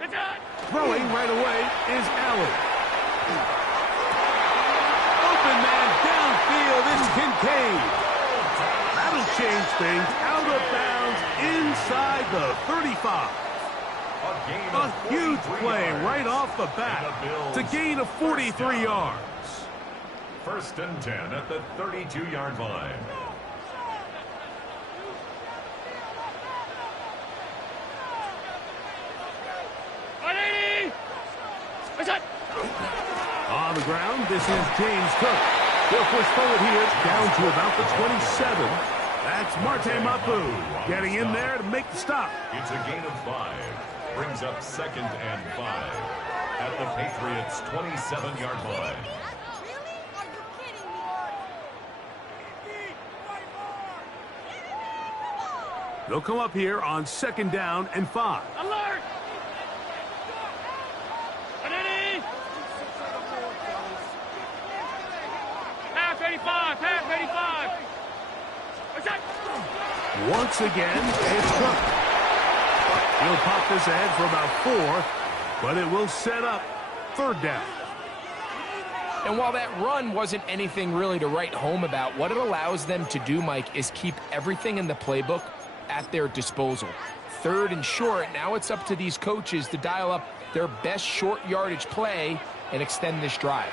Throwing right away is Allen. Open man downfield is Kincaid. That'll change things. Out of bounds inside the 35. A huge play right off the bat to gain of 43 yards. 1st and 10 at the 32-yard line. On the ground, this is James Cook. He'll push forward here down to about the 27. That's Marte Mapu getting in there to make the stop. It's a gain of 5. Brings up 2nd and 5 at the Patriots' 27-yard line. They'll come up here on 2nd down and 5. Alert! Pass 85, pass 85. Once again, it's Cook. He'll pop this ahead for about 4, but it will set up 3rd down. And while that run wasn't anything really to write home about, what it allows them to do, Mike, is keep everything in the playbook at their disposal. 3rd and short, now it's up to these coaches to dial up their best short yardage play and extend this drive.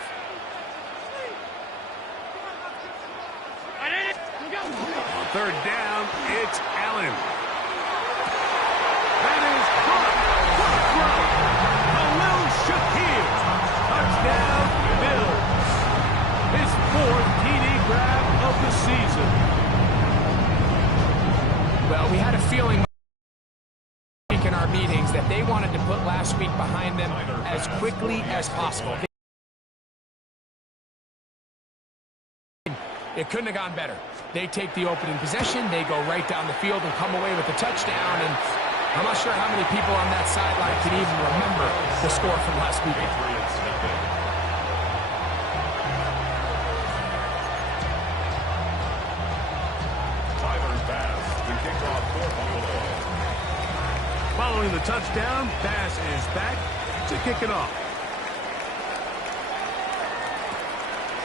On 3rd down, it's Allen. That is caught. What a throw. Khalil Shakir. Touchdown, Bills. His 4th TD grab of the season. Well, we had a feeling in our meetings that they wanted to put last week behind them as quickly as possible. It couldn't have gone better. They take the opening possession, they go right down the field and come away with a touchdown, and I'm not sure how many people on that sideline can even remember the score from last week. Following the touchdown, pass is back to kick it off.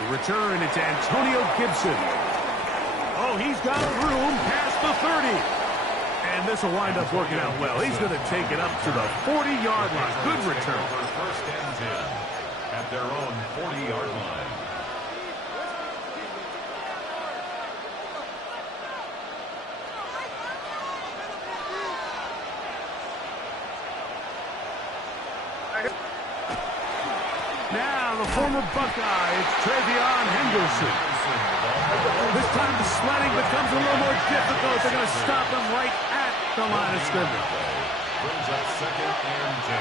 The return, it's Antonio Gibson. Oh, he's got room past the 30. And this will wind up working out well. He's going to take it up to the 40-yard line. Good return. 1st and 10 at their own 40-yard line. Now the former Buckeye, it's Travion Henderson. This time the sledding becomes a little more difficult. They're going to stop him right at the line of scrimmage. Brings up 2nd and 10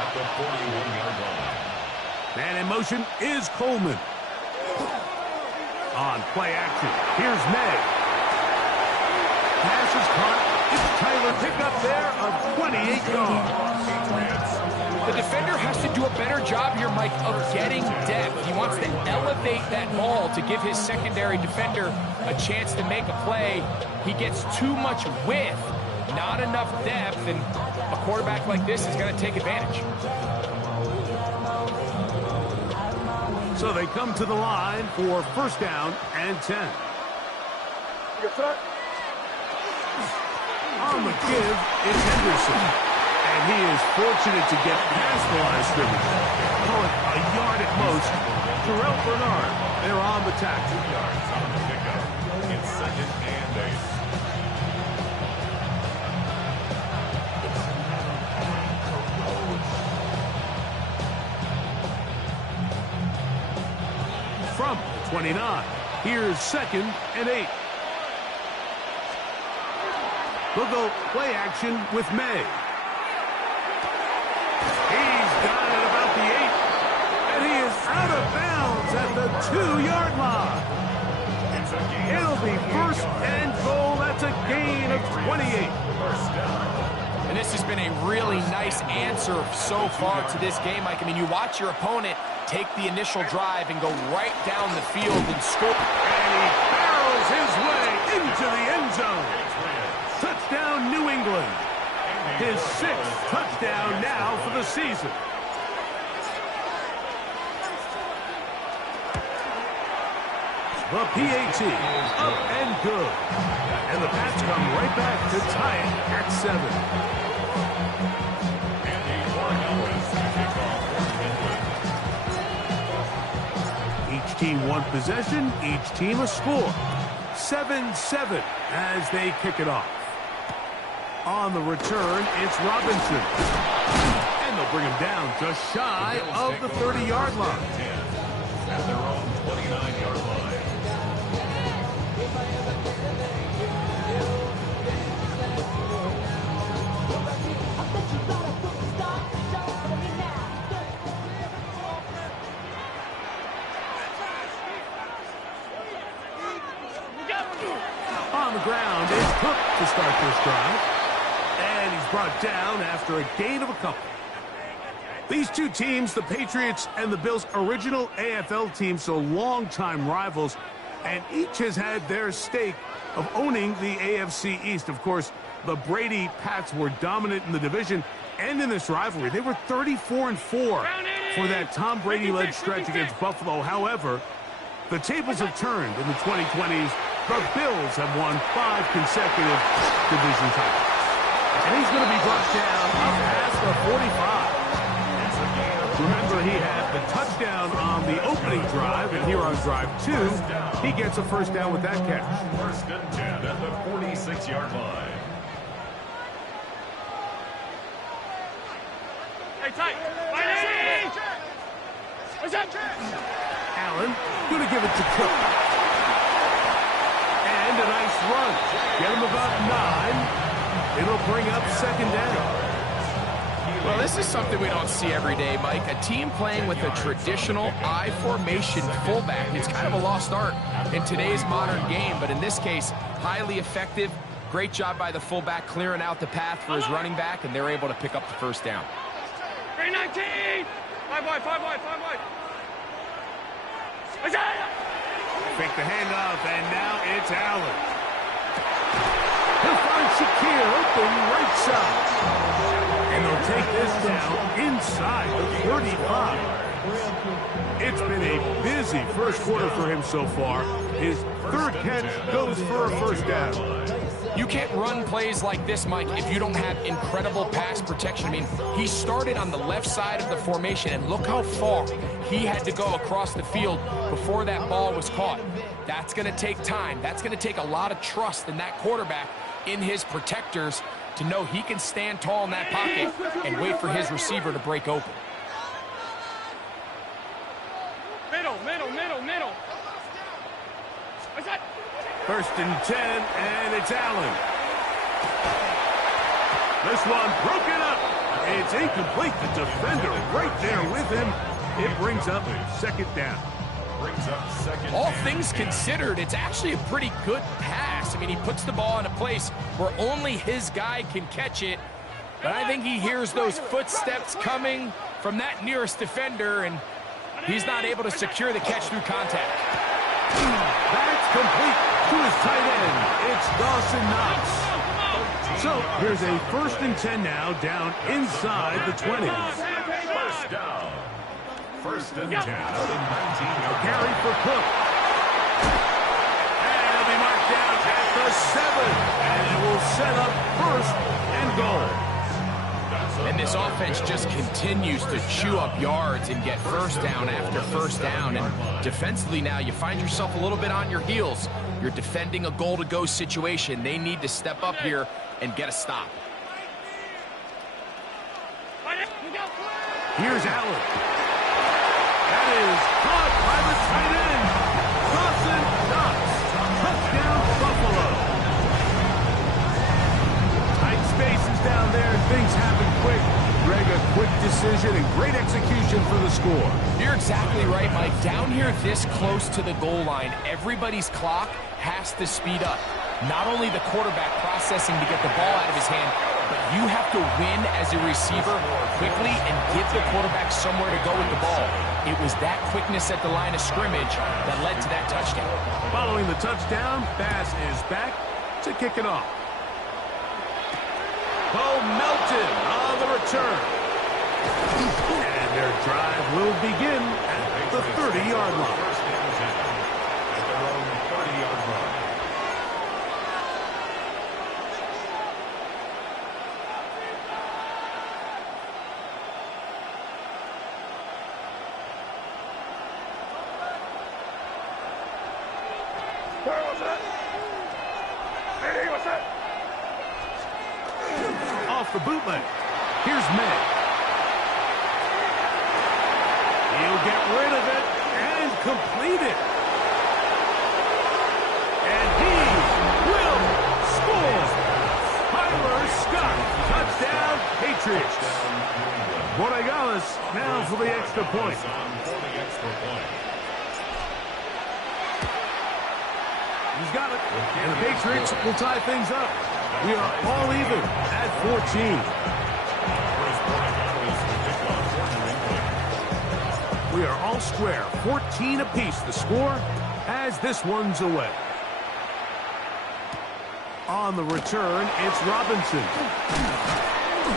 at the 41-yard line. Man in motion is Coleman. On play action, here's May. Pass is caught. It's Tyler pickup there of 28 yards. The defender has to do a better job here, Mike, of getting depth. He wants to elevate that ball to give his secondary defender a chance to make a play. He gets too much width, not enough depth, and a quarterback like this is going to take advantage. So they come to the line for 1st down and 10. On the give, it's Henderson. And he is fortunate to get past the line of scrimmage. Call it a yard at most. Terrell Bernard, they're on the tackle. 2 yards on the pickup. It's 2nd and 8. From 29, here's 2nd and 8. They'll go play action with May. He's got it about the 8, and he is out of bounds at the 2-yard line. It'll be 1st and goal. That's a gain of 28. And this has been a really nice answer so far to this game, Mike. I mean, you watch your opponent take the initial drive and go right down the field and score. And he barrels his way into the end zone. Touchdown, New England. His 6th touchdown now for the season. The PAT up and good. And the Pats come right back to tie it at 7. Each team one possession, each team a score. 7-7 as they kick it off. On the return, it's Robinson. And they'll bring him down just shy of the 30-yard line. At their own 29-yard line. On the ground is Cook to start this drive. And he's brought down after a gain of a couple. These two teams, the Patriots and the Bills, original AFL teams, so longtime rivals, and each has had their stake of owning the AFC East. Of course, the Brady Pats were dominant in the division and in this rivalry. They were 34-4 for that Tom Brady-led stretch against Buffalo. However, the tables have turned in the 2020s. The Bills have won 5 consecutive division titles. And he's going to be brought down up past the 45. Remember, he had the touchdown on the opening drive, and here on drive 2, he gets a first down with that catch. 1st and 10 at the 46-yard line. Hey, tight. What's that? Allen going to give it to Cook. And a nice run. Get him about 9. It'll bring up 2nd down. Well, this is something we don't see every day, Mike. A team playing with a traditional I formation fullback. It's kind of a lost art in today's modern game, but in this case, highly effective. Great job by the fullback clearing out the path for his running back, and they're able to pick up the first down. 319! 5 wide. Fake the handoff, and now it's Allen. He'll find Shakir open right side. And they'll take this down inside the 35. It's been a busy first quarter for him so far. His 3rd catch goes for a first down. You can't run plays like this, Mike, if you don't have incredible pass protection. I mean, he started on the left side of the formation, and look how far he had to go across the field before that ball was caught. That's going to take time. That's going to take a lot of trust in that quarterback, in his protectors, to know he can stand tall in that pocket and wait for his receiver to break open. Middle. What's that? 1st and 10, and it's Allen. This one broken up. It's incomplete. The defender right there with him. It brings up 2nd down. All things considered, it's actually a pretty good pass. I mean, he puts the ball in a place where only his guy can catch it. But I think he hears those footsteps coming from that nearest defender, and he's not able to secure the catch through contact. That's complete to his tight end. It's Dawson Knox. So here's a 1st and 10 now, down inside the 20. First down. 1st and 10 at the 19-yard Carry for Cook. And he'll be marked down at the 7. And it will set up 1st and goal. And this offense just continues to chew up yards and get first down after first down. And defensively now, you find yourself a little bit on your heels. You're defending a goal-to-go situation. They need to step up here and get a stop. Here's Allen. That is caught by the tight end. Dawson Knox. Touchdown, Buffalo. Tight spaces down there, and things happen quick. Greg, a quick decision and great execution for the score. You're exactly right, Mike. Down here this close to the goal line, everybody's clock has to speed up. Not only the quarterback processing to get the ball out of his hand, but you have to win as a receiver quickly and give the quarterback somewhere to go with the ball. It was that quickness at the line of scrimmage that led to that touchdown. Following the touchdown, Bass is back to kick it off. Bo melts Washington on the return. And their drive will begin at the 30-yard line. First and 10 at their own 30-yard line. Off the bootleg. Here's May. He'll get rid of it and complete it. And he will score. Tyler Scott. Touchdown, Patriots. Borregales now for the extra point. He's got it. And the Patriots will tie things up. We are all even at 14. We are all square. 14 apiece the score as this one's away. On the return, it's Robinson.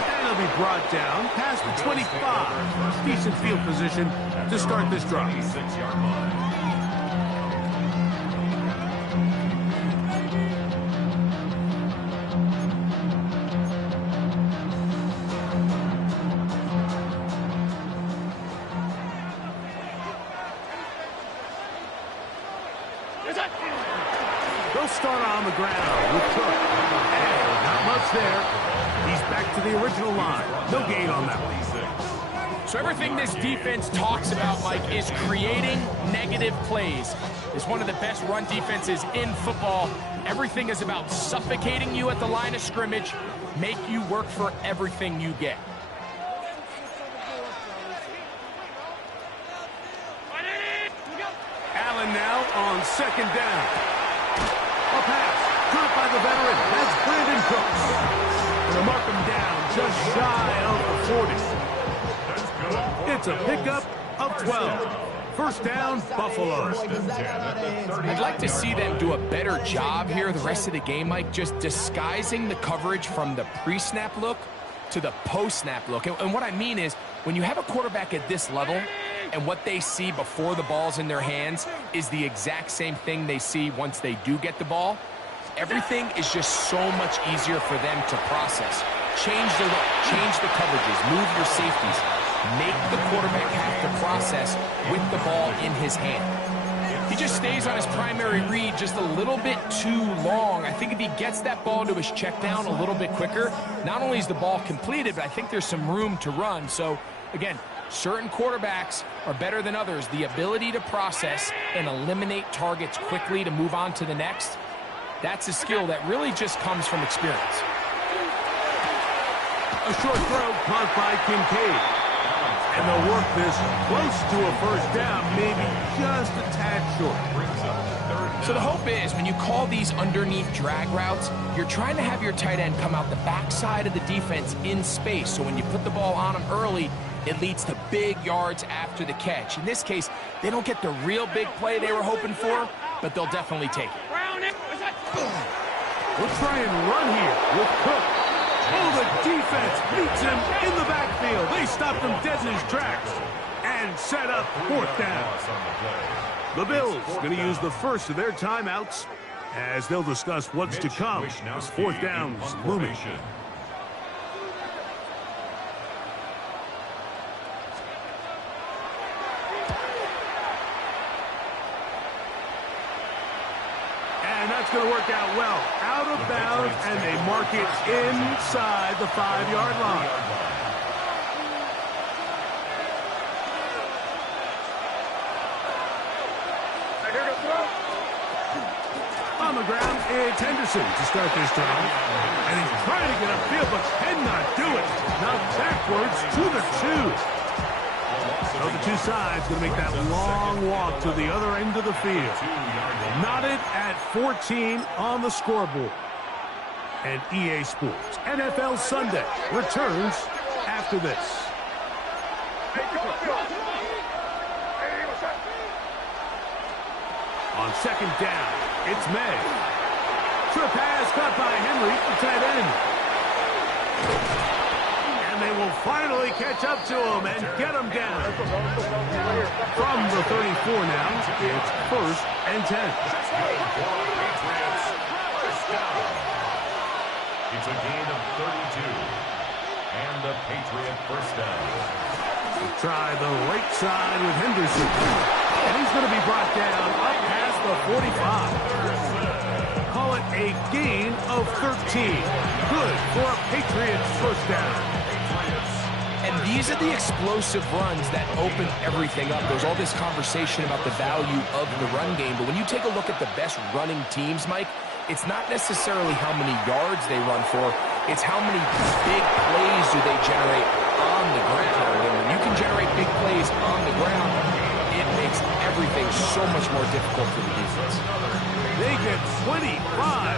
And he'll be brought down past the 25. Decent field position to start this drive. 26-yard line. They'll start on the ground with Cook. And not much there. He's back to the original line. No gain on that one. So everything this defense talks about, Mike, is creating negative plays. It's one of the best run defenses in football. Everything is about suffocating you at the line of scrimmage, make you work for everything you get. Allen now on second down. A pass caught by the veteran. That's Brandon Cooks. They'll mark him down just shy of the 40. It's a pickup of 12. First down, Buffalo. I'd like to see them do a better job here the rest of the game, Mike, just disguising the coverage from the pre-snap look to the post-snap look. And what I mean is, when you have a quarterback at this level and what they see before the ball's in their hands is the exact same thing they see once they do get the ball, everything is just so much easier for them to process. Change the look, change the coverages, move your safeties, make the quarterback have to process with the ball in his hand. He just stays on his primary read just a little bit too long. I think if he gets that ball to his check down a little bit quicker, not only is the ball completed, but I think there's some room to run. So, again, certain quarterbacks are better than others. The ability to process and eliminate targets quickly to move on to the next, that's a skill that really just comes from experience. A short throw caught by Kincaid. And they'll work this close to a first down, maybe just a tad short. So the hope is when you call these underneath drag routes, you're trying to have your tight end come out the backside of the defense in space. So when you put the ball on him early, it leads to big yards after the catch. In this case, they don't get the real big play they were hoping for, but they'll definitely take it. We'll try and run here with Cook. Oh, the defense beats him in the backfield. They stopped him dead in his tracks and set up fourth down. The Bills going to use the first of their timeouts as they'll discuss what's to come as fourth down's looming. And that's going to work out well. Out of bounds, and they mark it inside the 5-yard line. On the ground, it's Henderson to start this drive. And he's trying to get upfield, but cannot do it. Now backwards to the 2. So the two sides going to make that long walk to the other end of the field. Knotted at 14 on the scoreboard. And EA Sports NFL Sunday returns after this. On second down, it's May. Short pass caught by Henry, the tight end. will finally catch up to him and get him down. From the 34 now, it's 1st and 10. Patriots, first down. It's a gain of 32. And a Patriot first down. Try the right side with Henderson. And he's going to be brought down up past the 45. Call it a gain of 13. Good for a Patriots first down. And these are the explosive runs that open everything up. There's all this conversation about the value of the run game, but when you take a look at the best running teams, Mike, it's not necessarily how many yards they run for, it's how many big plays do they generate on the ground. And when you can generate big plays on the ground, it makes everything so much more difficult for the defense. They get 25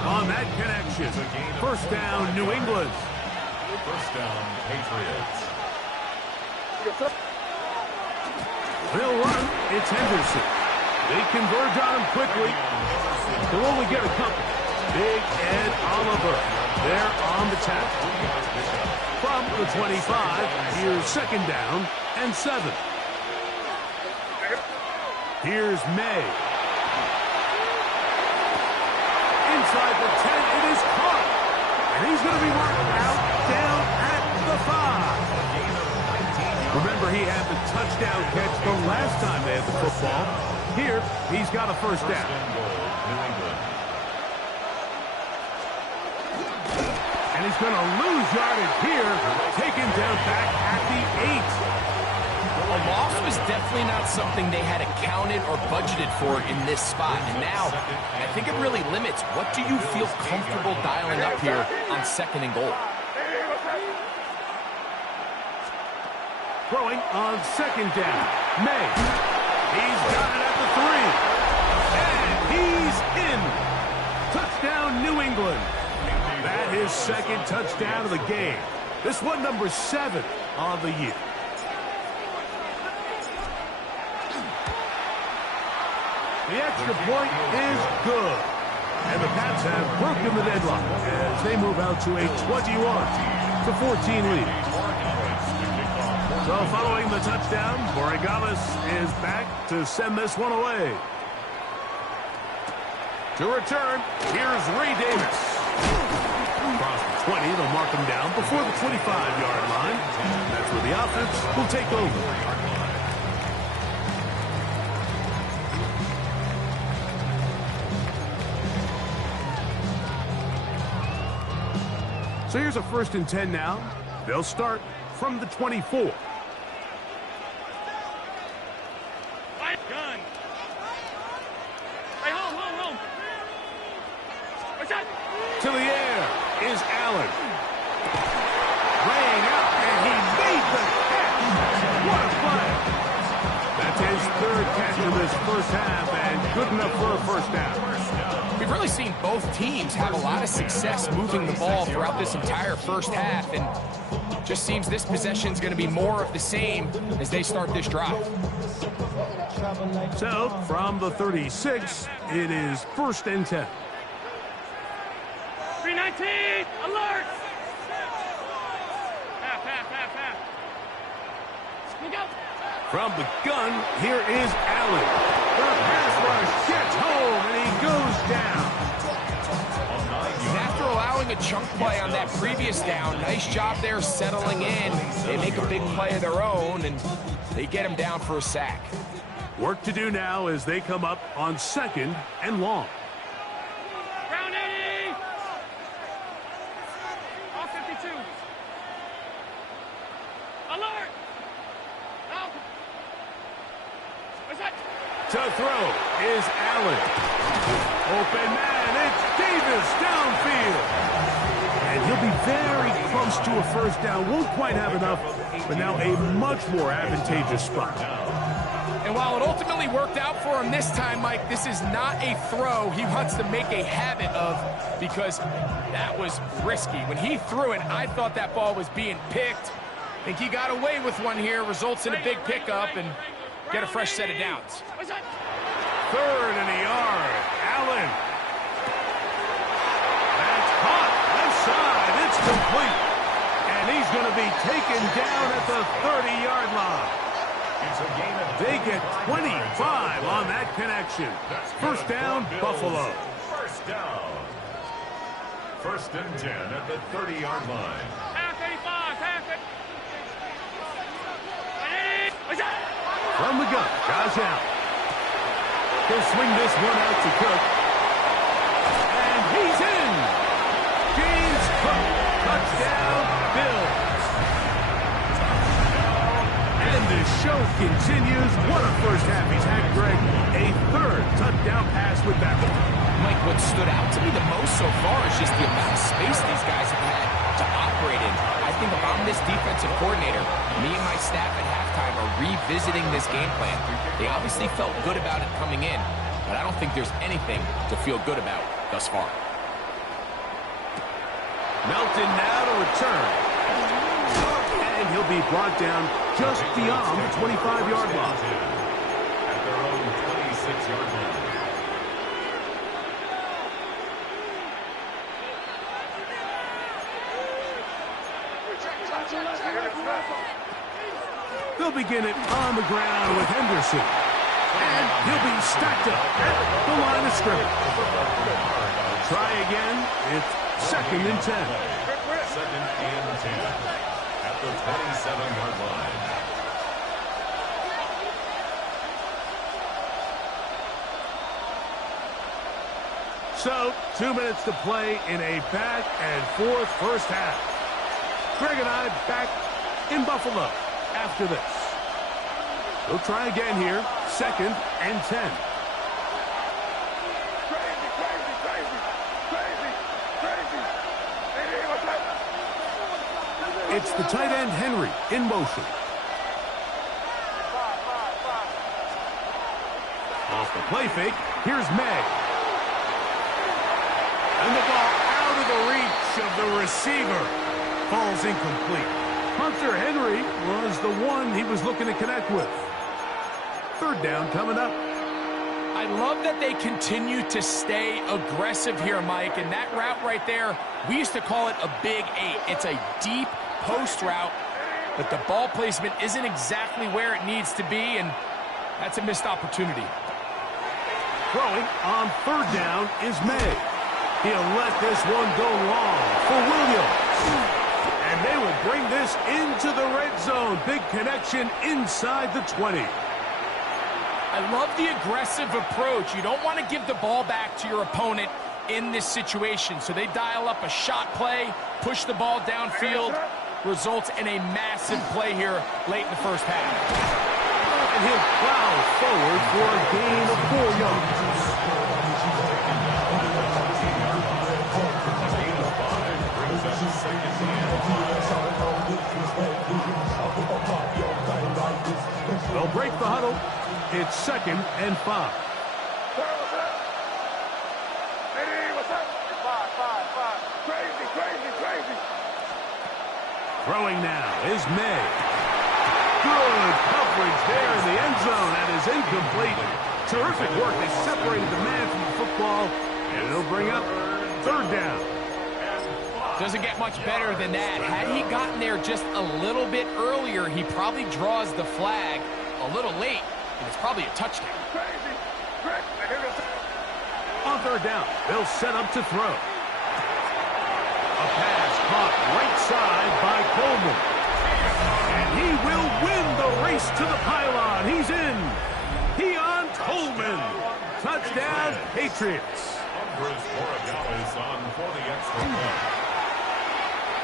on that connection. First down, New England. First down, Patriots. They'll run. It's Henderson. They converge on him quickly. They'll only get a couple. Big Ed Oliver. They're on the tackle. From the 25, here's 2nd down and 7. Here's May. Inside the 10, it is caught. And he's going to be marked out down at the 5. Remember, he had the touchdown catch the last time they had the football. Here, he's got a first down. And he's going to lose yardage here, taken down back at the 8. A loss was definitely not something they had accounted or budgeted for in this spot. And now, I think it really limits what do you feel comfortable dialing up here on 2nd and goal. Throwing on 2nd down. May. He's got it at the 3. And he's in. Touchdown, New England. That is 2nd touchdown of the game. This one number 7 on the year. The extra point is good. And the Pats have broken the deadlock as they move out to a 21-14 lead. So following the touchdown, Borregales is back to send this one away. To return, here's Ray Davis. Across the 20, they'll mark him down before the 25-yard line. That's where the offense will take over. So here's a 1st and 10 now. They'll start from the 24. Gun. Hey, home. What's that? To the air is Allen. Laying out, and he made the catch. What a play. That's his 3rd catch of this first half, and good enough for a first down. We've really seen both teams have a lot of success moving the ball throughout this entire first half, and just seems this possession's going to be more of the same as they start this drive. So, from the 36, it is 1st and 10. 319, alert! Half. Look out! From the gun, here is Allen. The pass rush gets home, and he goes down. After allowing a chunk play on that previous down, nice job there settling in. They make a big play of their own, and they get him down for a sack. Work to do now as they come up on 2nd and long. Round 80! All 52. Alert! Out! What's that? To throw is Allen. Open man, it's Davis downfield. And he'll be very close to a first down. Won't quite have enough, but now a much more advantageous spot. And while it ultimately worked out for him this time, Mike, this is not a throw he wants to make a habit of because that was risky. When he threw it, I thought that ball was being picked. I think he got away with one here, results in a big pickup and get a fresh set of downs. 3rd and a yard. Allen. That's caught. Left side. It's complete. And he's going to be taken down at the 30-yard line. It's a gain of They get 25 on that connection. First down, Buffalo. First down. First and 10 at the 30-yard line. Half 85, half it. From the gun, Josh Allen. He'll swing this one out to Cook. And he's in. James Cook, touchdown, Bills. And the show continues. What a first half he's had, Greg. A third touchdown pass with that one. Mike, what stood out to me the most so far is just the amount of space these guys have had to operate in. I think if I'm this defensive coordinator, me and my staff at halftime are revisiting this game plan. They obviously felt good about it coming in, but I don't think there's anything to feel good about thus far. Melton now to return. And he'll be brought down just beyond the 25-yard line. At their own 26-yard line. They'll begin it on the ground with Henderson. And he'll be stacked up at the line of scrimmage. Try again. It's second and 10. Second and 10 at the 27-yard line. So, 2 minutes to play in a back-and-forth first half. Greg and I back in Buffalo after this. We'll try again here. Second and 10. It's the tight end, Henry, in motion. Off the play fake, here's May. And the ball out of the reach of the receiver. Falls incomplete. Hunter Henry was the one he was looking to connect with. Third down coming up. I love that they continue to stay aggressive here, Mike, and that route right there, we used to call it a big 8. It's a deep post route, but the ball placement isn't exactly where it needs to be, and that's a missed opportunity. Throwing on third down is May. He'll let this one go long for Williams. And they will bring this into the red zone. Big connection inside the 20. I love the aggressive approach. You don't want to give the ball back to your opponent in this situation. So they dial up a shot play, push the ball downfield, results in a massive play here late in the first half. And he'll plow forward for a gain of 4 yards. They'll break the huddle. It's second and 5. Throwing now is May. Good coverage there in the end zone. That is incomplete. Terrific work. They separated the man from the football, and it'll bring up third down. Doesn't get much better than that. Had he gotten there just a little bit earlier, he probably draws the flag a little late, and it's probably a touchdown. On third down, they'll set up to throw. A pass caught right side by Coleman. And he will win the race to the pylon. He's in. Keon Coleman. Touchdown, Patriots. On for the extra point.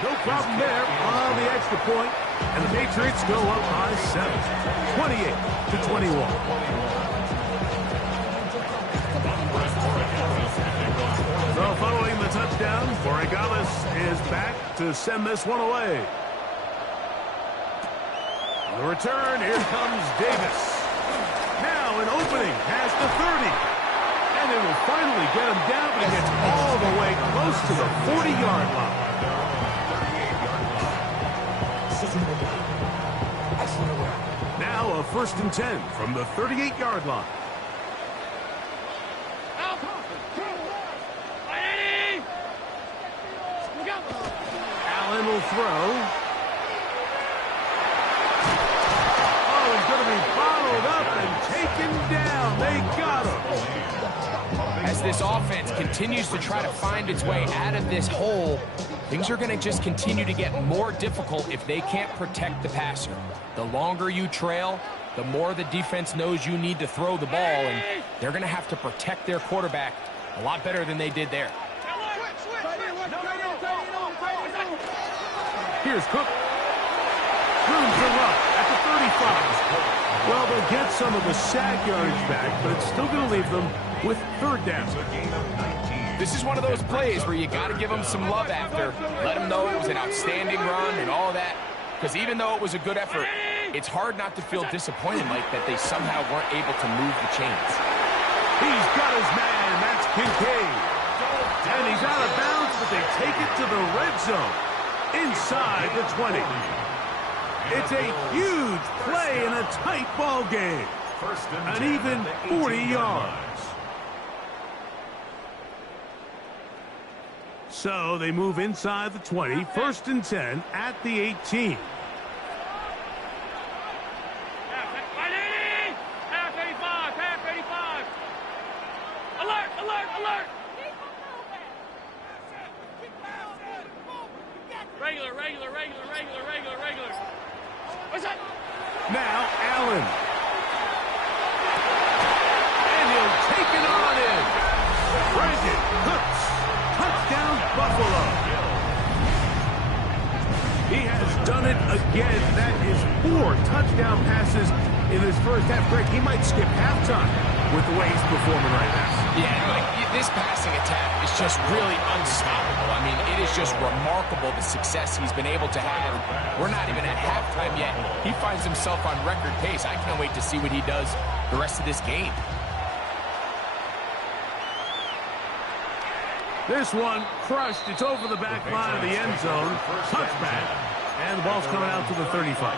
No problem there on the extra point. And the Patriots go up by 7. 28-21. So following the touchdown, Borregales is back to send this one away. On the return, here comes Davis. Now an opening past the 30. And they will finally get him down, but he gets all the way close to the 40-yard line. Now a first and 10 from the 38-yard line. Allen will throw. followed up and taken down. They got him. As this offense continues to try to find its way out of this hole, things are going to just continue to get more difficult if they can't protect the passer. The longer you trail, the more the defense knows you need to throw the ball, and they're going to have to protect their quarterback a lot better than they did there. Here's Cook. Room to run at the 35. Well, they'll get some of the sack yardage back, but it's still going to leave them with third down. This is one of those plays where you got to give them some love after. Let them know it was an outstanding run and all that. Because even though it was a good effort, it's hard not to feel disappointed like that they somehow weren't able to move the chains. He's got his man. That's Kincaid. And he's out of bounds, but they take it to the red zone. Inside the 20. It's a huge play in a tight ball game. An even 40 yards. So they move inside the 20. First and 10 at the 18. Alert, alert, alert! Regular. What's that? Now Allen. And he'll take it on in. Brandon Cooks. Touchdown, Buffalo. He has done it again. That is 4 touchdown passes in his first half. Greg, he might skip halftime with the way he's performing right now. Yeah, like this passing attack is just really unstoppable. I mean, it is just remarkable the success he's been able to have. We're not even at halftime yet. He finds himself on record pace. I can't wait to see what he does the rest of this game. This one crushed. It's over the back line of the end zone. Touchback. And the ball's coming out to the 35.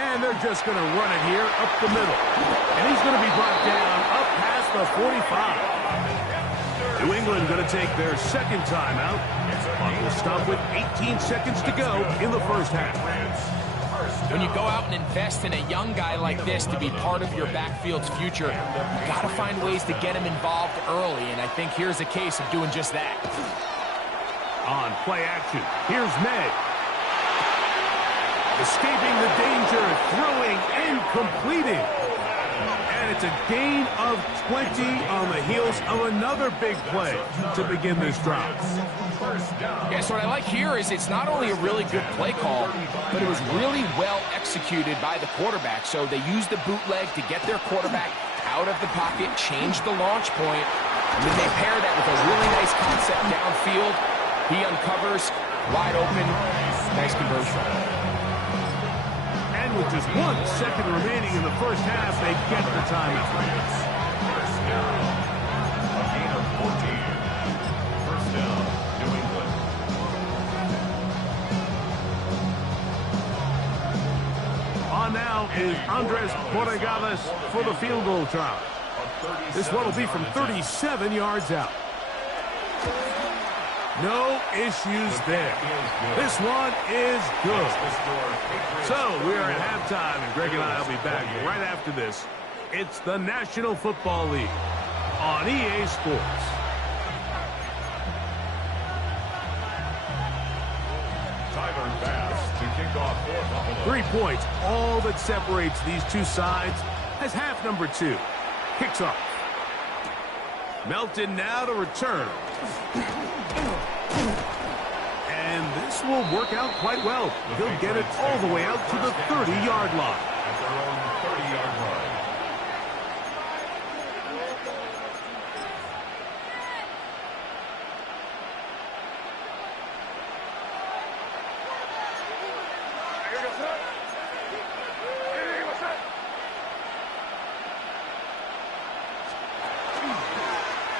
And they're just going to run it here up the middle. And he's going to be brought down up past the 45. New England going to take their second timeout. Clock will stop with 18 seconds to go in the first half. When you go out and invest in a young guy like this to be part of your backfield's future, you got to find ways to get him involved early, and I think here's a case of doing just that. On play action, here's May. Escaping the danger, throwing and completing. And it's a gain of 20 on the heels of another big play to begin this drive. Yeah, so what I like here is it's not only a really good play call, but it was really well executed by the quarterback. So they used the bootleg to get their quarterback out of the pocket, change the launch point, and then they pair that with a really nice concept downfield. He uncovers, wide open, nice conversion. And with just 1 second remaining in the first half, they get the timeout. First down. A gain of 14. First down, New England. On now is Andres Borregales for the field goal try. This one will be from 37 yards out. No issues there. This one is good. So we're at halftime, and Greg and I will be back right after this. It's the National Football League on EA Sports. Tyler Bass to kick off for Buffalo. 3 points, all that separates these two sides as half number 2 kicks off. Melton now to return. And this will work out quite well. He'll get it all the way out to the 30-yard line. At their own 30-yard line.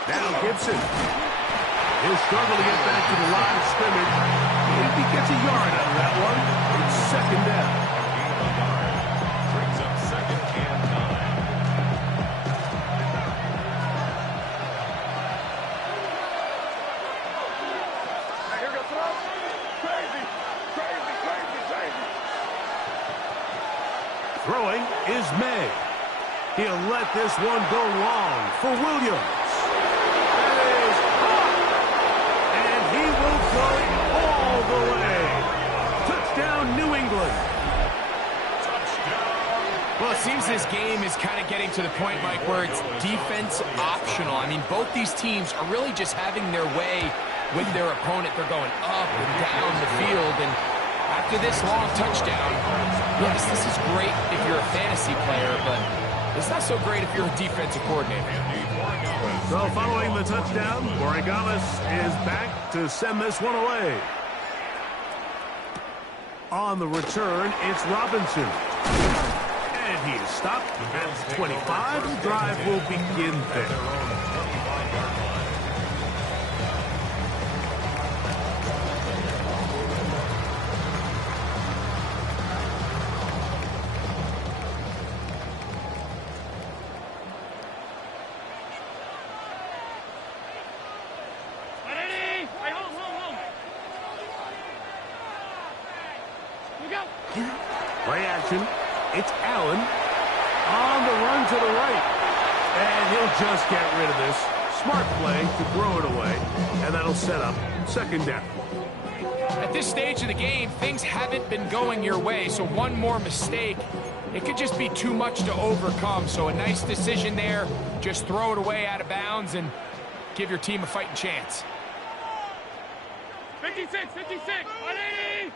Now Gibson. He'll struggle to get back to the line of scrimmage. If he gets a yard out of that one, it's second down. A gain of a yard. Brings up second and 9. Throwing is May. He'll let this one go long for Williams. That is caught. And he will go all the way. Touchdown, New England. Well, it seems this game is kind of getting to the point, Mike, where it's defense optional. I mean, both these teams are really just having their way with their opponent. They're going up and down the field, and after this long touchdown, yes, this is great if you're a fantasy player, but it's not so great if you're a defensive coordinator. So following the touchdown, Borregales is back to send this one away. On the return, it's Robinson. And he is stopped at 25. The drive will begin there. Play action. It's Allen on the run to the right. And he'll just get rid of this. Smart play to throw it away. And that'll set up second down. At this stage of the game, things haven't been going your way, so one more mistake, it could just be too much to overcome. So a nice decision there. Just throw it away out of bounds and give your team a fighting chance. 56, 56, 180.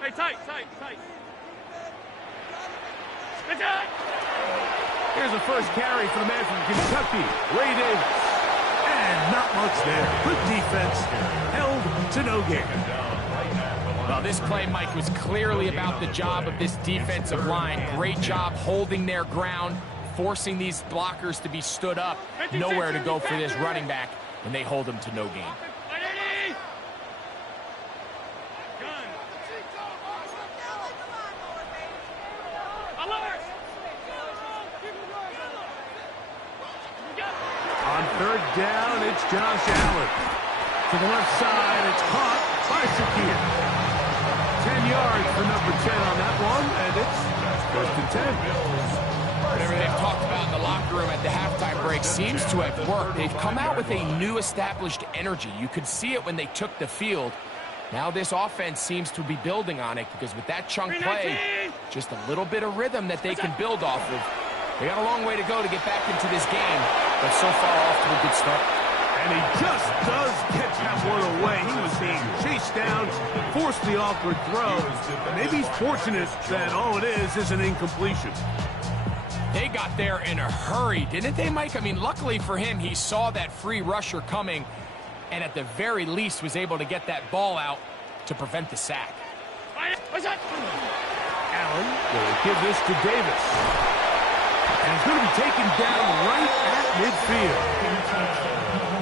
Hey, tight. Good job. Here's the first carry for the man from Kentucky, Ray Davis. And not much there. Good defense, held to no gain. Well, this play, Mike, was clearly about the job of this defensive line. Great job holding their ground, forcing these blockers to be stood up. Nowhere to go for this running back, and they hold him to no gain. On third down, it's Josh Allen. To the left side, it's caught by Shakir. 10 yards for number 10 on that one, and it's first and 10. Whatever they've talked about in the locker room at the halftime break seems to have worked. They've come out with a new established energy. You could see it when they took the field. Now this offense seems to be building on it because with that chunk play, just a little bit of rhythm that they can build off of. They got a long way to go to get back into this game, but so far off to a good start. And he just does catch that one away. He was being chased down, forced the awkward throw. Maybe he's fortunate that all it is an incompletion. They got there in a hurry, didn't they, Mike? I mean, luckily for him, he saw that free rusher coming and at the very least was able to get that ball out to prevent the sack. Allen will give this to Davis. And he's going to be taken down right at midfield.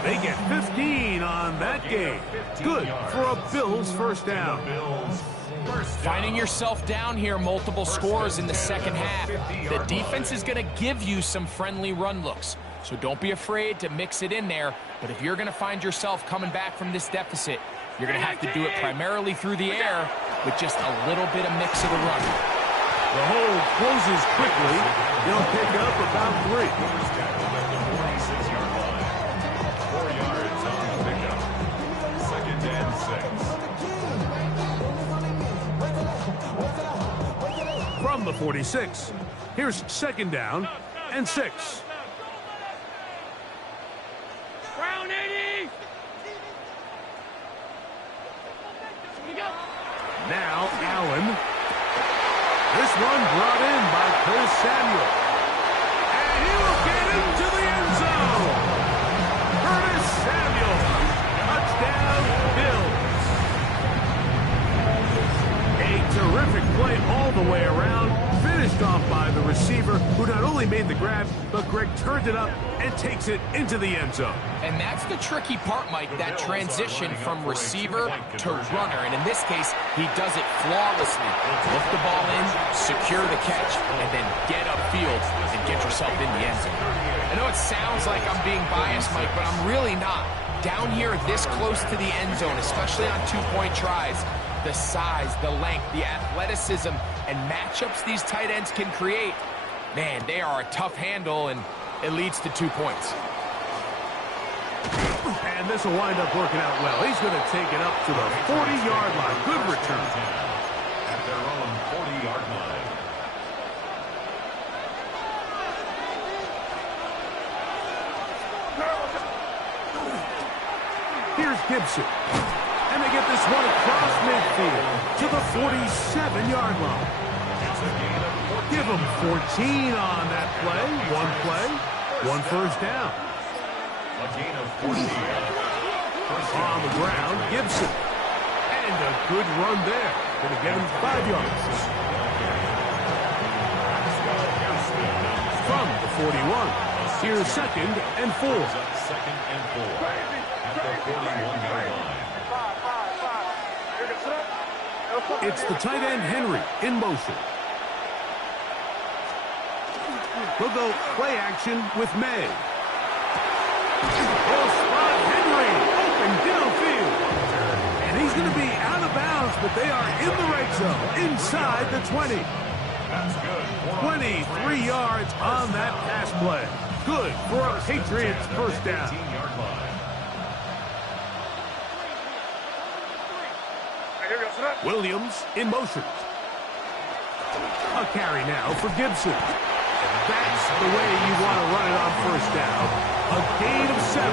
They get 15 on that game. Good for a Bills first down. Finding yourself down here, multiple scores in the second half. The defense is going to give you some friendly run looks. So don't be afraid to mix it in there. But if you're going to find yourself coming back from this deficit, you're going to have to do it primarily through the air with just a little bit of mix of the run. The hold closes quickly. They'll pick up about 3. 46-yard line. 4 yards on the pickup. Second and 6. From the 46, here's second down and 6. Brown 80. Now Allen. This one brought in by Curtis Samuel. And he will get into the end zone. Curtis Samuel. Touchdown, Bills. A terrific play all the way around. Finished off by the receiver, who not only made the grab, but Greg turned it up and takes it into the end zone. And that's the tricky part, Mike, that transition from receiver to runner. And in this case, he does it flawlessly. Lift the ball in, secure the catch, and then get upfield and get yourself in the end zone. I know it sounds like I'm being biased, Mike, but I'm really not. Down here this close to the end zone, especially on 2-point tries, the size, the length, the athleticism, and matchups these tight ends can create, man, they are a tough handle, and it leads to 2 points. And this will wind up working out well. He's going to take it up to the 40-yard line. Good return. At their own 40-yard line. Here's Gibson. And they get this one across midfield to the 47-yard line. Give them 14 on that play, one first down. A gain of 14. On the ground, Gibson. And a good run there. Going to get him 5 yards. From the 41, here's 2nd and 4. Second and 4 at the 41-yard line. It's the tight end, Henry, in motion. We'll go play action with May. He'll spot Henry open downfield. And he's going to be out of bounds, but they are in the right zone, inside the 20. That's good. 23 yards on that pass play. Good for a Patriots first down. 15-yard line. Williams in motion. A carry now for Gibson. That's the way you want to run it on first down. A gain of 7.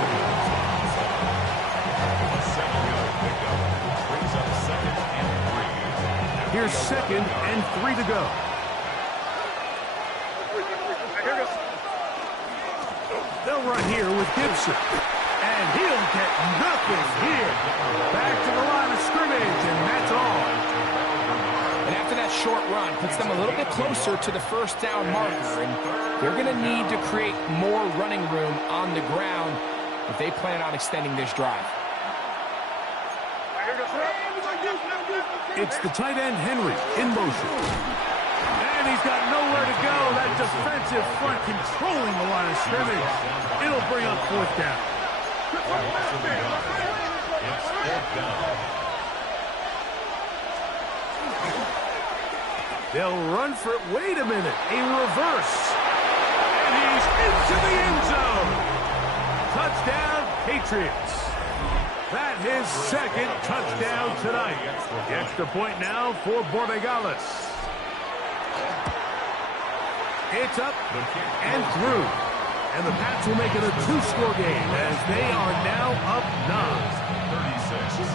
A 7-yard pickup brings up 2nd and 3. Here's 2nd and 3 to go. They'll run here with Gibson. And he'll get nothing here. Back to the line of scrimmage, and that's all. And after that short run, puts them a little bit closer to the first down marker, and they're going to need to create more running room on the ground if they plan on extending this drive. It's the tight end, Henry, in motion. And he's got nowhere to go. That defensive front controlling the line of scrimmage. It'll bring up 4th down. It's 4th down. They'll run for it. Wait a minute. A reverse. And he's into the end zone. Touchdown, Patriots. That his 2nd touchdown tonight. The extra point now for Borregales. It's up and through. And the Pats will make it a 2-score game as they are now up 9. 36.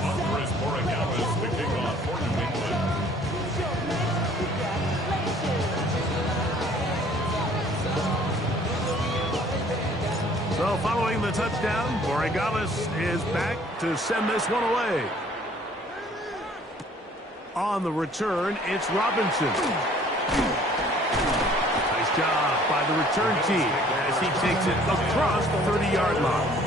Andres Borregales, the kickoff for New England. So following the touchdown, Borregales is back to send this one away. On the return, it's Robinson. Nice job by the return team as he takes it across the 30-yard line.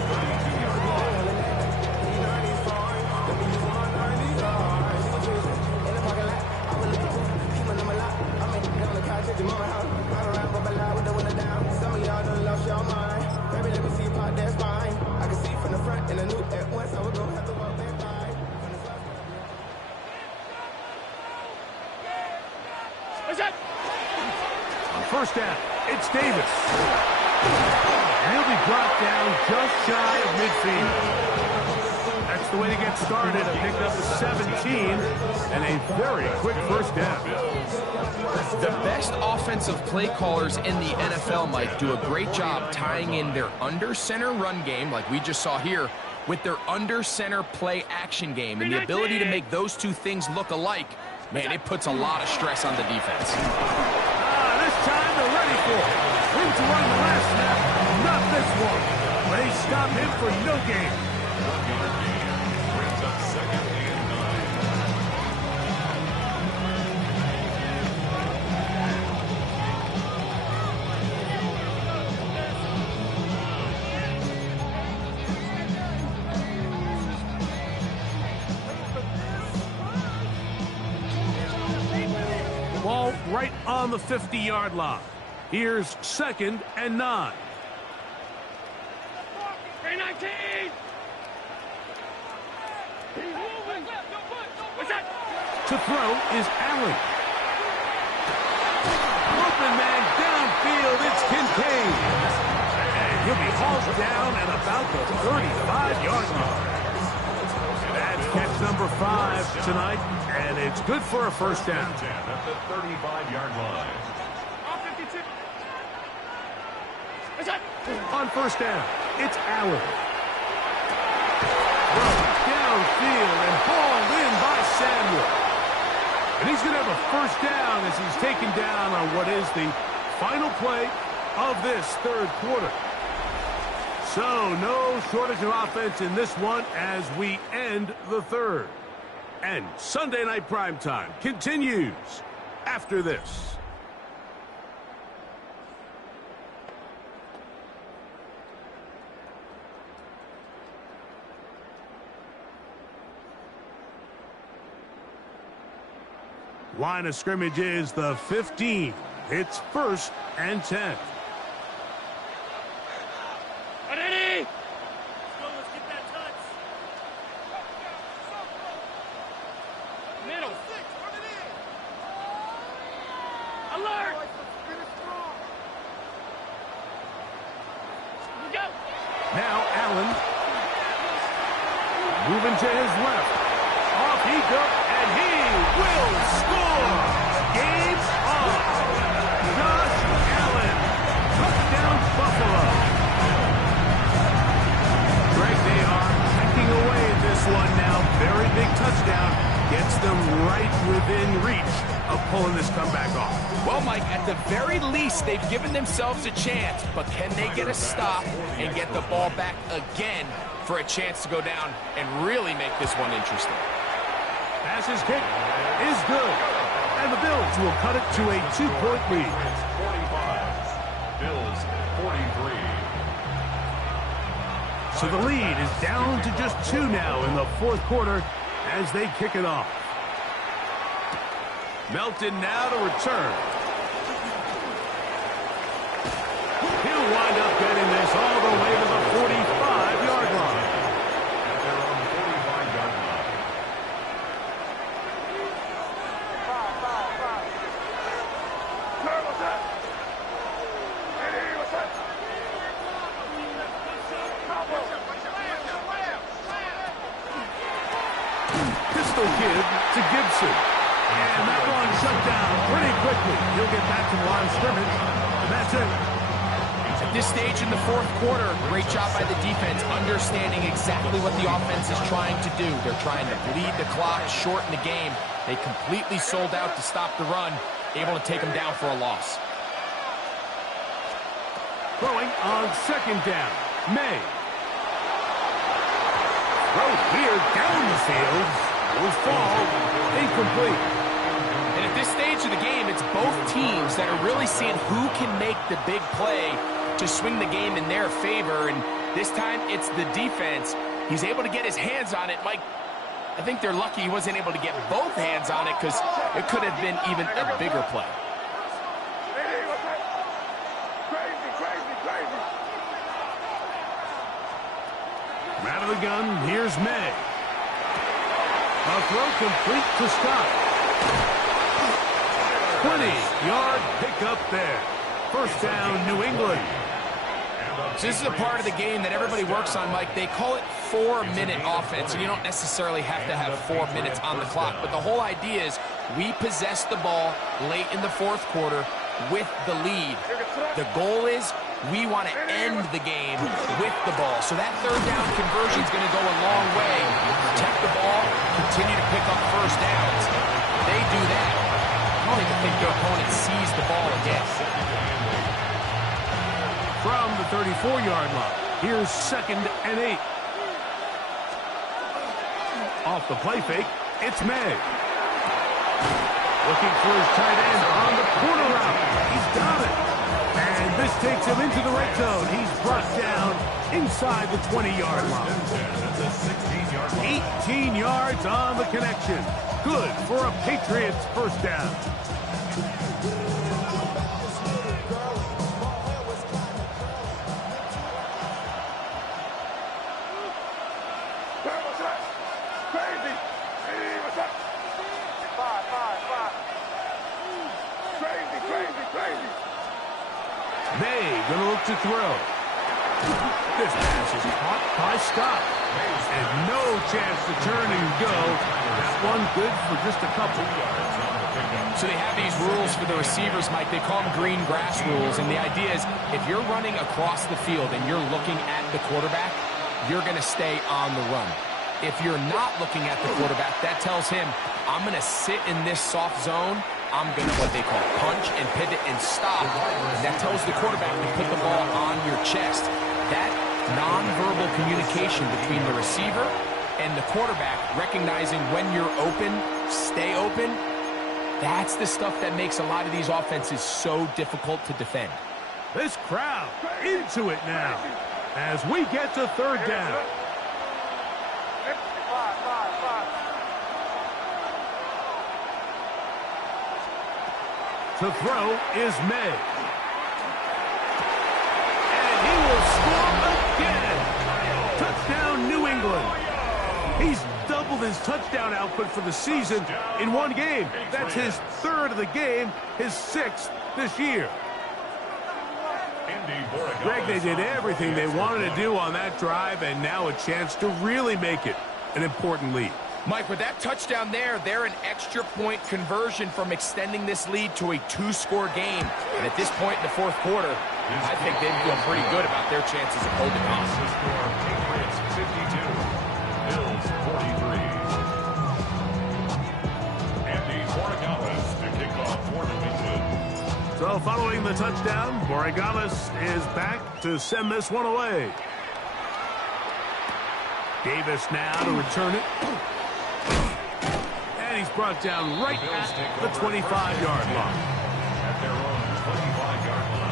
First down, it's Davis. And he'll be brought down just shy of midfield. That's the way to get started. A pick up of 17 and a very quick first down. The best offensive play callers in the NFL, Mike, do a great job tying in their under-center run game, like we just saw here, with their under-center play action game. And the ability to make those two things look alike, man, it puts a lot of stress on the defense. This time they're ready for it. Room to run the last snap. Not this one. They stop him for no gain. Brings up 2nd and 9. Ball right on the 50-yard line. Here's 2nd and 9. Hey, 19! What's that? To throw is Allen. Open man downfield, it's Kincaid. And he'll be hauled down at about the 35-yard line. That's catch number 5 tonight, and it's good for a first down. At the 35-yard line. All 52. What's that? On first down, it's Allen. Throw downfield and hauled in by Samuel. And he's going to have a first down as he's taken down on what is the final play of this third quarter. So no shortage of offense in this one as we end the third. And Sunday Night Primetime continues after this. Line of scrimmage is the 15. It's 1st and 10. Ready? Let's get that touch. Middle. Run it in. Alert! Finish strong. Go! Now Allen. Moving to his left. Off he goes, and he will score! Game on! Josh Allen. Touchdown Buffalo. Greg, they are checking away at this one now. Very big touchdown. Gets them right within reach of pulling this comeback off. Well, Mike, at the very least, they've given themselves a chance, but can they get a stop and get the ball back again for a chance to go down and really make this one interesting? Passes kick is good. And the Bills will cut it to a 2-point lead. 45. Bills 43. So the lead is down to just 2 now in the fourth quarter as they kick it off. Melton now to return. He'll wind up getting this all the way to the 45-yard line. At their own 45-yard line. Pistol give to Gibson. And that one shut down pretty quickly. He'll get back to the line of scrimmage. And that's it. At this stage in the fourth quarter, great job by the defense, understanding exactly what the offense is trying to do. They're trying to bleed the clock, shorten the game. They completely sold out to stop the run, able to take them down for a loss. Throwing on second down. May. Throw here down the field. Will fall. Incomplete. And at this stage of the game, it's both teams that are really seeing who can make the big play to swing the game in their favor. And this time, it's the defense. He's able to get his hands on it. Mike, I think they're lucky he wasn't able to get both hands on it because it could have been even a bigger play. From out of the gun, here's May. A throw complete to Scott. 20-yard pickup there. First down, New England. So this is a part of the game that everybody works on, Mike. They call it 4-minute offense, and you don't necessarily have to have 4 minutes on the clock. But the whole idea is we possess the ball late in the fourth quarter with the lead. The goal is we want to end the game with the ball. So that third down conversion is going to go a long way. Protect the ball, continue to pick up first downs. If they do that, I don't even think their opponent sees the ball again. From the 34-yard line, here's 2nd and 8. Off the play fake, it's May. Looking for his tight end on the corner route. He's got it. And this takes him into the red zone. He's brought down inside the 20-yard line. 18 yards on the connection. Good for a Patriots first down. May gonna look to throw. This pass is caught by Scott. And no chance to turn and go. That one good for just a couple. So they have these rules for the receivers, Mike. They call them green grass rules. And the idea is if you're running across the field and you're looking at the quarterback, you're going to stay on the run. If you're not looking at the quarterback, that tells him, I'm going to sit in this soft zone. I'm going to what they call punch and pivot and stop. That tells the quarterback to put the ball on your chest. That nonverbal communication between the receiver and the quarterback, recognizing when you're open, stay open, that's the stuff that makes a lot of these offenses so difficult to defend. This crowd into it now as we get to third down. To throw is May. And he will score again. Touchdown, New England. He's doubled his touchdown output for the season in one game. That's his third of the game, his sixth this year. Greg, they did everything they wanted to do on that drive, and now a chance to really make it an important lead. Mike, with that touchdown there, they're an extra point conversion from extending this lead to a two-score game. And at this point in the fourth quarter, I think they feel pretty good about their chances of holding on. Patriots 52, Bills 43. Andy Borregales to kick off for New England. So following the touchdown, Borregales is back to send this one away. Davis now to return it. And he's brought down right at the 25-yard line. At their own 25-yard line.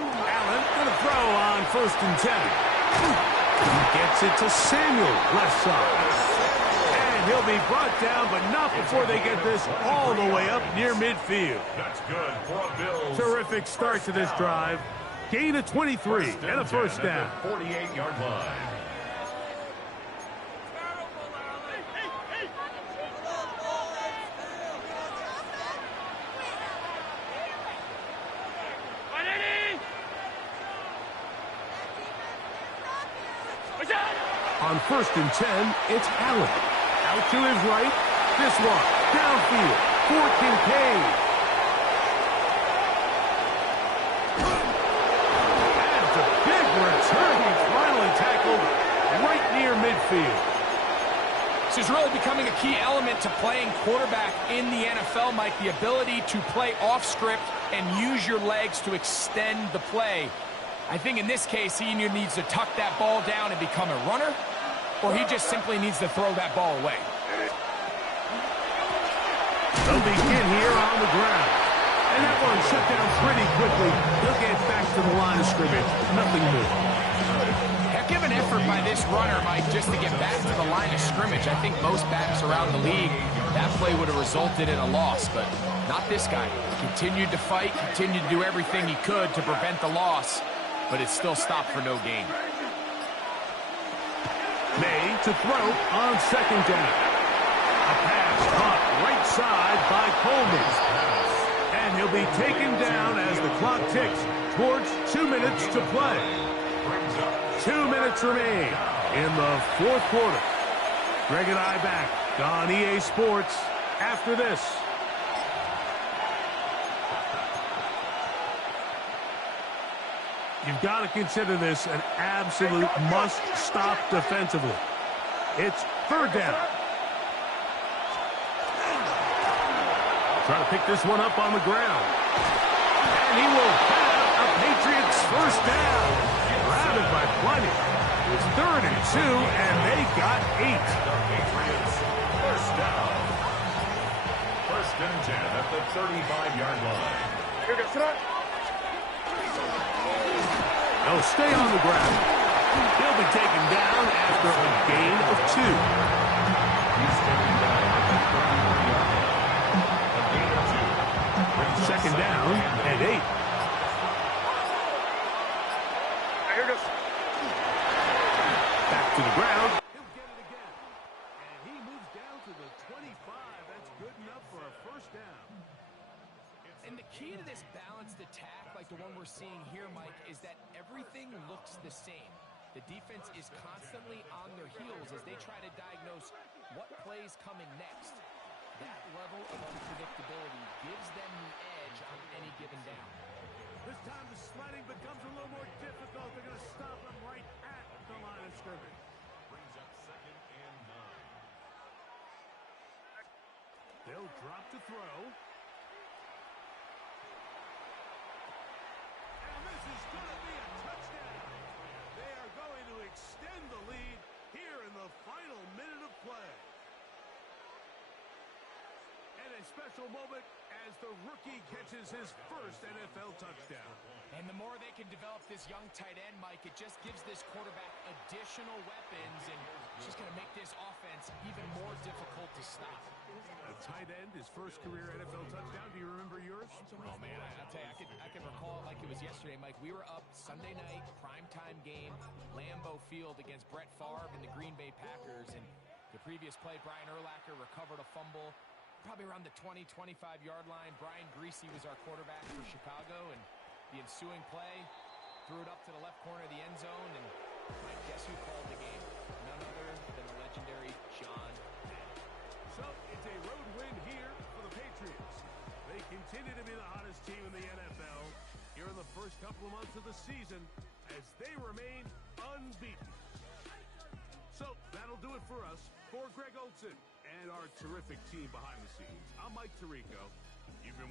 Allen going to throw on 1st and 10. He gets it to Samuel, left side. And he'll be brought down, but not before they get this all the way up near midfield. That's good for a Bills. Terrific start to this drive. Gain of 23 and a first down. 48-yard line. On 1st and 10, it's Allen. Out to his right. This one, downfield for Kincaid. That's a big return. He's finally tackled right near midfield. This is really becoming a key element to playing quarterback in the NFL, Mike, the ability to play off script and use your legs to extend the play. I think in this case, he either needs to tuck that ball down and become a runner, or he just simply needs to throw that ball away. They'll begin here on the ground. And that one shut down pretty quickly. He'll get back to the line of scrimmage. Nothing more. Heck of an effort by this runner, Mike, just to get back to the line of scrimmage. I think most backs around the league, that play would have resulted in a loss, but not this guy. Continued to fight, continued to do everything he could to prevent the loss, but it still stopped for no gain. May to throw on 2nd down. A pass caught right side by Coleman. And he'll be taken down as the clock ticks towards 2 minutes to play. 2 minutes remain in the fourth quarter. Greg and I back on EA Sports after this. You've got to consider this an absolute must-stop defensively. It's 3rd down. trying to pick this one up on the ground. And he will have a Patriots first down. Routed by plenty. It was 3rd and 2, and they got 8. The Patriots first down. 1st and 10 at the 35-yard line. They'll stay on the ground. He'll be taken down after a gain of 2. He's taken down at the 31-yard line. A gain of 2. Brings up 2nd down and 8. Back to the ground. He'll get it again. And he moves down to the 25. That's good enough for a first down. And the key to this balanced attack, like the one we're seeing here, Mike, is that everything looks the same. The defense is constantly on their heels as they try to diagnose what play's coming next. That level of unpredictability gives them the edge on any given down. This time the sledding becomes a little more difficult. They're going to stop him right at the line of scrimmage. Brings up 2nd and 9. They'll drop to throw. And this is going to be a touchdown. They are going to extend the lead here in the final minute of play. And a special moment as the rookie catches his first NFL touchdown. And the more they can develop this young tight end, Mike, it just gives this quarterback additional weapons, and it's just going to make this offense even more difficult to stop. A tight end, his first career NFL touchdown. Do you remember yours? Oh, man, I'll tell you, I can recall it like it was yesterday, Mike. We were up Sunday night, primetime game, Lambeau Field against Brett Favre and the Green Bay Packers. And the previous play, Brian Urlacher recovered a fumble probably around the 20, 25-yard line. Brian Greasy was our quarterback for Chicago, and the ensuing play threw it up to the left corner of the end zone, and Mike, guess who called the game? None other than the legendary John Madden. So it's a road win here for the Patriots. They continue to be the hottest team in the NFL here in the first couple of months of the season as they remain unbeaten. So that'll do it for us. For Greg Olson and our terrific team behind the scenes, I'm Mike Tirico. You've been